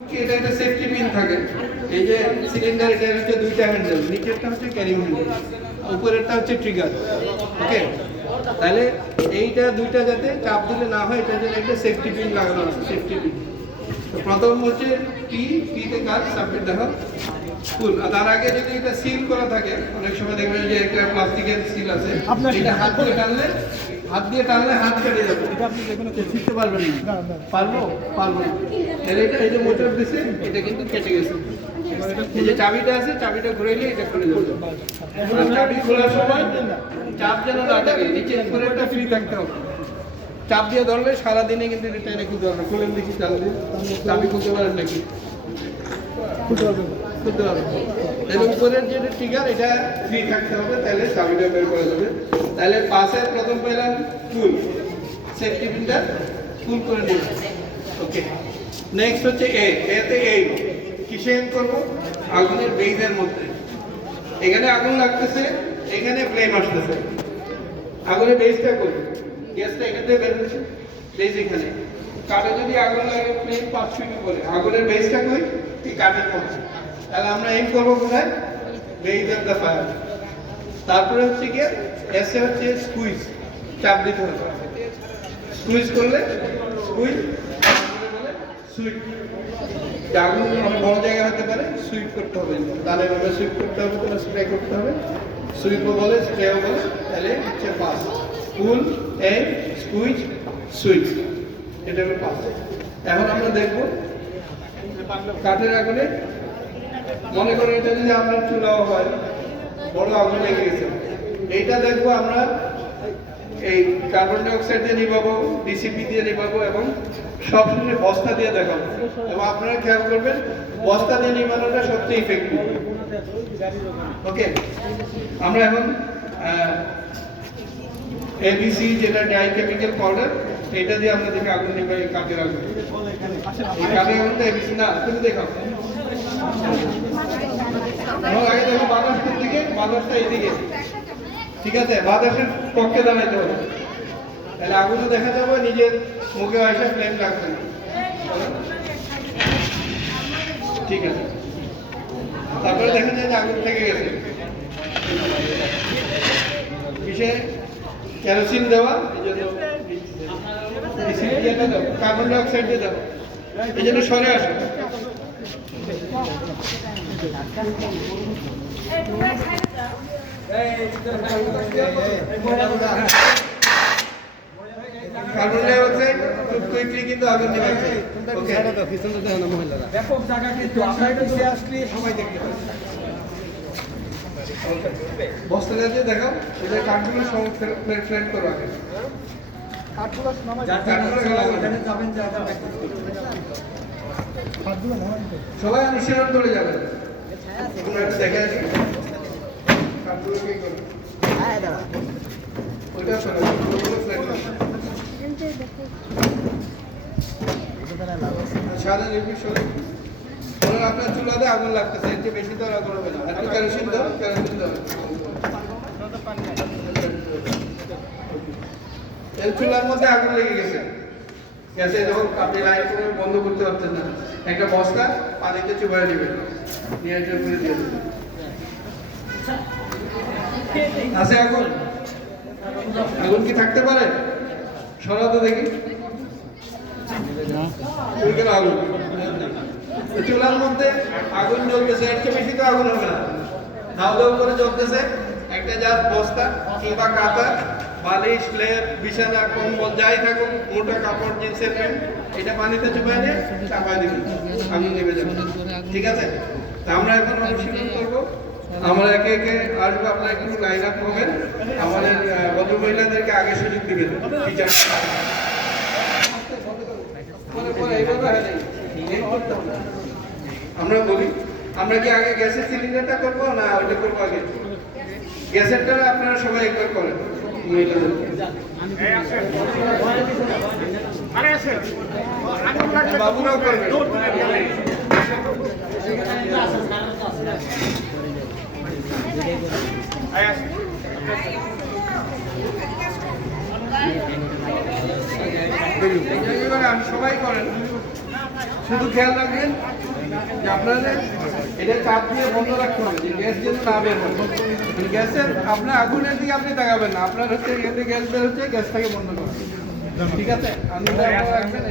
এটা একটা safety pin থাকে। এই যে সিলিন্ডার, এটা হচ্ছে দুইটা হ্যান্ডেল, নিচেরটা হচ্ছে ক্যারিং হ্যান্ডেল, উপরেরটা হচ্ছে ট্রিগার। ওকে, তাহলে এইটা দুইটা যাতে চাপ দিলে না হয়, এটার জন্য একটা সেফটি পিন লাগানো আছে, সেফটি পিন। তো প্রথম হচ্ছে টিতে কাজ সাবমিট দেখো ফুল। আর তার আগে যদি এটা সিল করা থাকে, অনেক সময় দেখবেন যে একটা প্লাস্টিকের সিল আছে, এটা হাত দিয়ে টানলে হাত কেটে যাবে, এটা আপনি যেকোনো শিখতে পারবেন না। পারবো না। তাহলে এই যে মোটর দিছে, এটা কিন্তু কেটে গেছে। এই যে চাবিটা আছে, চাবিটা ঘুরাইলে এটা খুলে যাবে। আর চাবি খোলার সময় চাপ যেন না থাকে, নিচের উপরেরটা ফ্রি থাকতে হবে। চাপ দিয়ে ধরলে সারাদিনে কিন্তু এটা টেনে খুলতে পারবে। খুলেন দেখি চাপ দিয়ে, চাবি খুলতে পারেন নাকি? খুলতে পারবে। তাহলে উপরের যে ট্রিগার, এটা ফ্রি থাকতে হবে, তাহলে চাবিটা বের করা যাবে। তাহলে পাশের প্রথম পেলাম ফুল, সেফটি পিনটা ফুল করে নিলাম। ওকে, নেক্সট হচ্ছে এতে কিসে এম করবো? আগুনের বেইজের মধ্যে। এখানে আগুন লাগতেছে, এখানে ফ্লেম আসতেছে। আগুনের বেইজটা করবো, গ্যাসটা এখান থেকে বের হচ্ছে, বেইজ এখানে। কাঠে যদি আগুন লাগে, ফ্লেম 5 ফিট উপরে, আগুনের বেইজটা কই? এই কাঠের মধ্যে। তাহলে আমরা এম করবো কোথায়? Base of the fire. তারপরে হচ্ছে কি এসে হচ্ছে স্কুইজ, চাপ দিতে হবে। স্কুইজ করলে সুইট, আগুন অনেক বড় জায়গা হতে পারে, সুইপ করতে হবে, তাহলে এভাবে সুইপ করতে হবে, তাহলে স্প্রে করতে হবে। সুইপও বলে, স্প্রেও বলে, তাহলে হচ্ছে পাস। পুল, এম, স্কুইজ, সুইপ, এটা হলো পাস। এখন আমরা দেখবো কাঠের আগুনে, মনে করেন এটা যদি আপনার চুলাও হয়, বড় আগুন লেগে গেছে, এইটা দেখবো আমরা এই কার্বন ডাই অক্সাইড দিয়ে নিভাবো, ডিসিপি দিয়ে নিভাবো, এবং সবসময় বস্তা দিয়ে দেখাবো। এবং আপনারা খেয়াল করবেন, বস্তা দিয়ে নিভানোটা সবচেয়ে ইফেক্টিভ। ওকে, আমরা এখন এবিসি, যেটা ডাই কেমিক্যাল পাউডার, এটা দিয়ে আমরা দেখি আগুন নিভাই, কাঠের আগুন। এই কাঠের আগুনটা এবিসি না, তুমি দেখাও। আগে দেখো বাতাসের দিকে, বাতাসটা এইদিকে, ঠিক আছে? বাতাসের পক্ষে দাঁড়াইতে হবে, তাহলে আগুনও দেখা যাবে, নিজের মুখে আসে ফ্লেম লাগবে না। ঠিক আছে, তারপরে দেখা যায় যে আগুন থেকে গেছে। কিসে? কেরোসিন দেওয়া, এই জন্য কার্বন ডাই অক্সাইড দিয়ে দেওয়া, এই জন্য সরে আসে। কার্বন ডাই অক্সাইড খুব কুইকলি কিন্তু আগুন নিভাচ্ছে। ওকে, ব্যাপক জায়গা কিন্তু আমরা এটা দিয়ে আসলে সবাই দেখতে পাচ্ছি। বস্তাটা দিয়ে দেখাও, সেটা কাঠগুলো সব ফ্ল্যাট করো আগে। সবাই অনুশীলন করে যাবেন। দেখে আসি কাঠগুলো কি করবে। ওইটা সাদা নির্বিষয় আপনার চুলাতে আগুন লাগতেছে, এর চেয়ে বেশি তো আগুন হবে না। একটু কেরোসিন দাও, এই চুলার মধ্যে আগুন লেগে গেছে, গ্যাসে যখন আপনি লাইট করে বন্ধ করতে পারছেন না, একটা বস্তা পানিতে চুবাই দিবেন, নিয়ে করে দিয়ে দেবেন। আছে আগুন? আগুন কি থাকতে পারে? সরাতে দেখি। আগুন চুলার মধ্যে আগুন জ্বলতেছে, এর চেয়ে বেশি তো আগুন হবে না। দাউ দাউ করে জ্বলতেছে, একটা জাত বস্তা কিংবা কাঁথা, বালিশ, লেপ, বিছানা, কম্বল, যাই থাকুক, মোটা কাপড়, জিন্সের প্যান্ট, এটা পানিতে চুপাই নিয়ে চাপাই দিবেন, আগুন নেমে যাবে। ঠিক আছে, তা আমরা এখন অনুশীলন করবো। আমরা একে একে আসবো, আপনারা একটু লাইন আপ করবেন। আমাদের ভদ্র মহিলাদেরকে আগে সুযোগ দিবেন। আমরা বলি, আমরা কি আগে গ্যাসের সিলিন্ডারটা করবো না ওইটা করবো আগে? গ্যাসেরটা আপনারা সবাই একবার করেন, বাবুরাও করবেন। সবাই করেন। শুধু খেয়াল রাখবেন যে আপনাদের এটা চাপ দিয়ে বন্ধ রাখতে হবে, যে গ্যাস যেন না বের হয়। মানে গ্যাসের আপনার আগুনের দিকে আপনি তাকাবেন না, আপনার হচ্ছে এখান থেকে গ্যাস বের হচ্ছে, গ্যাসটাকে বন্ধ করবেন। ঠিক আছে, আপনি রাখবেন।